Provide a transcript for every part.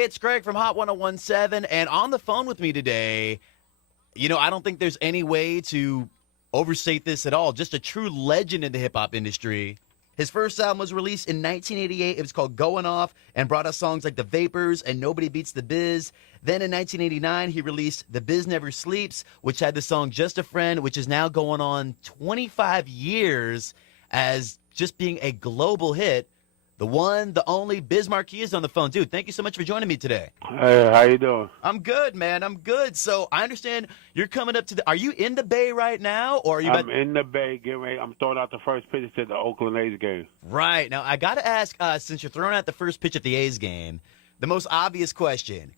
Hey, it's Greg from Hot 1017, and on the phone with me today, I don't think there's any way to overstate this at all. Just a true legend in the hip-hop industry. His first album was released in 1988. It was called Going Off and brought us songs like The Vapors and Nobody Beats the Biz. Then in 1989, he released The Biz Never Sleeps, which had the song Just a Friend, which is now going on 25 years as just being a global hit. The one, the only, Biz Markie is on the phone. Dude, thank you so much for joining me today. Hey, how you doing? I'm good, man. I'm good. So I understand you're coming up to are you in the Bay right now? Or are you I'm in the Bay. Getting ready. I'm throwing out the first pitch to the Oakland A's game. Right. Now, I got to ask, since you're throwing out the first pitch at the A's game, the most obvious question.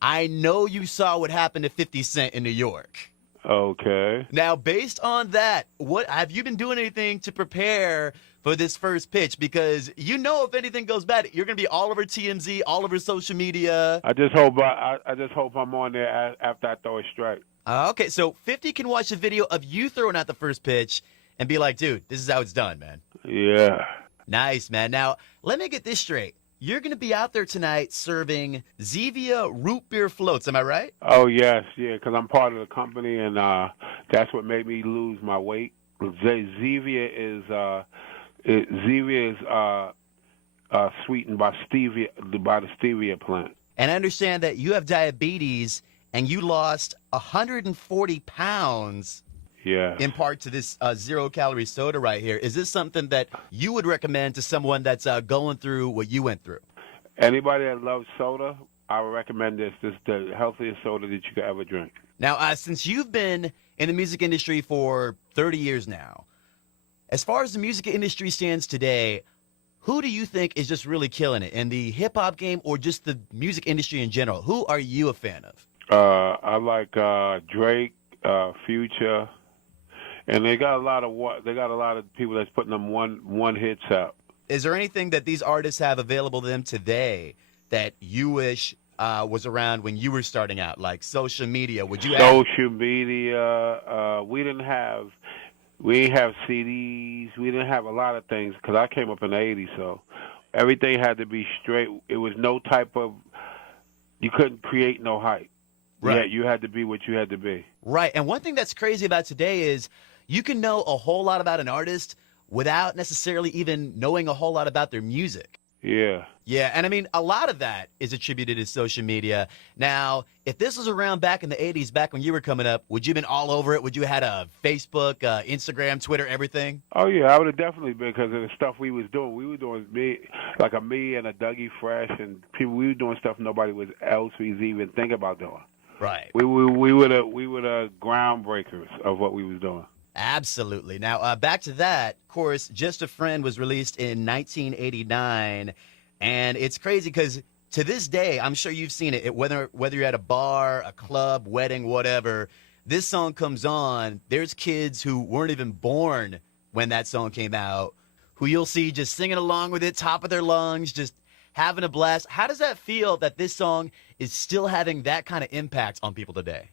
I know you saw what happened to 50 Cent in New York. Okay. Now, based on that, what have you been doing anything to prepare for this first pitch? Because if anything goes bad, you're going to be all over TMZ, all over social media. I just hope I'm on there after I throw a strike. Okay, so 50 can watch a video of you throwing out the first pitch and be like, dude, this is how it's done, man. Yeah. Nice, man. Now, let me get this straight. You're going to be out there tonight serving Zevia root beer floats. Am I right? Oh, yes. Yeah, because I'm part of the company, and that's what made me lose my weight. Zevia is sweetened by the stevia plant. And I understand that you have diabetes and you lost 140 pounds. Yeah. In part to this zero-calorie soda right here. Is this something that you would recommend to someone that's going through what you went through? Anybody that loves soda, I would recommend this. This is the healthiest soda that you could ever drink. Now, since you've been in the music industry for 30 years now, as far as the music industry stands today, who do you think is just really killing it in the hip-hop game or just the music industry in general? Who are you a fan of? I like Drake, Future. And they got a lot of people that's putting them one hits out. Is there anything that these artists have available to them today that you wish was around when you were starting out, like social media? Would you? Social media. We didn't have CDs. We didn't have a lot of things because I came up in the '80s, so everything had to be straight. It was no type of. You couldn't create no hype. Right. Yeah, you had to be what you had to be. Right. And one thing that's crazy about today is you can know a whole lot about an artist without necessarily even knowing a whole lot about their music. Yeah. Yeah, and I mean, a lot of that is attributed to social media. Now, if this was around back in the 80s, back when you were coming up, would you have been all over it? Would you have had a Facebook, Instagram, Twitter, everything? Oh, yeah, I would have definitely been because of the stuff we was doing. We were doing me and a Dougie Fresh and people. We were doing stuff nobody else was even think about doing. Right. We were the groundbreakers of what we was doing. Absolutely. Now, back to that, of course, Just a Friend was released in 1989, and it's crazy because to this day, I'm sure you've seen it, whether you're at a bar, a club, wedding, whatever, this song comes on, there's kids who weren't even born when that song came out, who you'll see just singing along with it, top of their lungs, just having a blast. How does that feel that this song is still having that kind of impact on people today?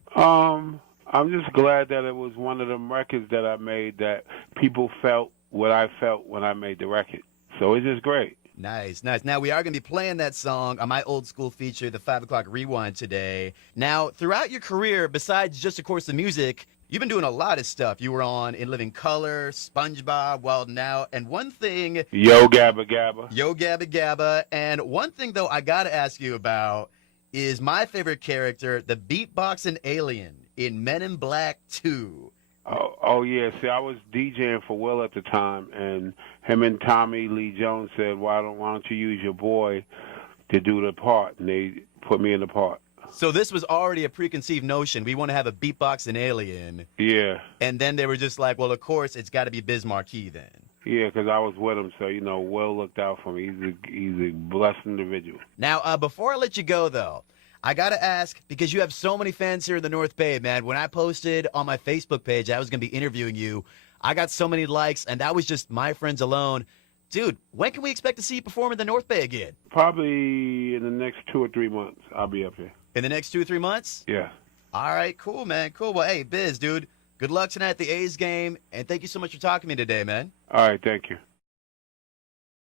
I'm just glad that it was one of them records that I made that people felt what I felt when I made the record. So it's just great. Nice, nice. Now, we are going to be playing that song on my old school feature, the 5 o'clock Rewind today. Now, throughout your career, besides just, of course, the music, you've been doing a lot of stuff. You were on In Living Color, SpongeBob, Wild 'N Out, and one thing... Yo Gabba Gabba. Yo Gabba Gabba. And one thing, though, I got to ask you about is my favorite character, the beatboxing alien in Men in Black 2. Oh, yeah. See, I was DJing for Will at the time, and him and Tommy Lee Jones said, why don't you use your boy to do the part? And they put me in the part. So this was already a preconceived notion. We want to have a beatboxing alien. Yeah. And then they were just like, well, of course, it's got to be Biz Markie then. Yeah, because I was with him, so, Will looked out for me. He's a blessed individual. Now, before I let you go, though, I got to ask, because you have so many fans here in the North Bay, man. When I posted on my Facebook page I was going to be interviewing you, I got so many likes, and that was just my friends alone. Dude, when can we expect to see you perform in the North Bay again? Probably in the next 2 or 3 months, I'll be up here. In the next 2 or 3 months? Yeah. All right, cool, man. Cool. Well, hey, Biz, dude, good luck tonight at the A's game, and thank you so much for talking to me today, man. All right, thank you.